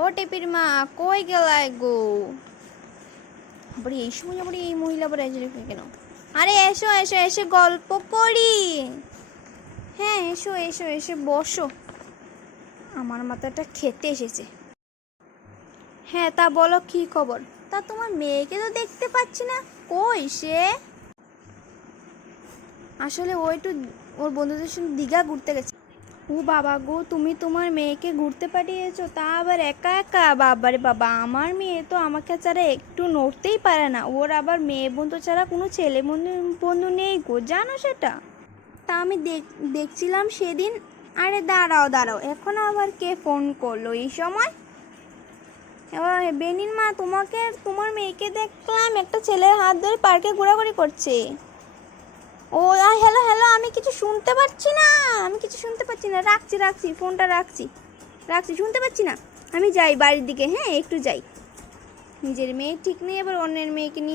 ও টেপির মা কই গেলায় গো? আবার এই সময় আবার এই মহিলা আবার এসে কেন আরে এসো এসো, এসে, গল্প করি। হ্যাঁ এসো এসো, এসে, বসো। আমার মাথাটা খেতে এসেছে। হ্যাঁ তা বলো কি খবর? তা তোমার মেয়েকে তো দেখতে পাচ্ছি না। কই সে? আসলে ও একটু ওর বন্ধুদের সঙ্গে দীঘা ঘুরতে গেছে। ও বাবা গো, তুমি তোমার মেয়েকে ঘুরতে পাঠিয়েছো, তা আবার একা একা? বাবারে বাবা, আমার মেয়ে তো আমাকে ছাড়া একটু নড়তেই পারে না। ওর আবার মেয়ে বন্ধু ছাড়া কোনো ছেলে বন্ধু বন্ধু নেই গো, জানো সেটা? তা আমি দেখ- দেখছিলাম সেদিন। আরে দাঁড়াও দাঁড়াও, এখন আবার কে ফোন করল এই সময়? বেনির মা, তোমাকে তোমার মেয়েকে দেখলাম, একটা ছেলের হাত ধরে পার্কে ঘোরাঘুরি করছে। ও হ্যালো হ্যালো আমি কিছু শুনতে পাচ্ছি না। আমি কিছু শুনতে পাচ্ছি না। রাখছি রাখছি, ফোনটা রাখছি। রাখছি, শুনতে পাচ্ছি না। আমি যাই বাড়ির দিকে হ্যাঁ একটু যাই। নিজের মেয়ে ঠিক নেই, আবার অন্যের মেয়েকে নিয়ে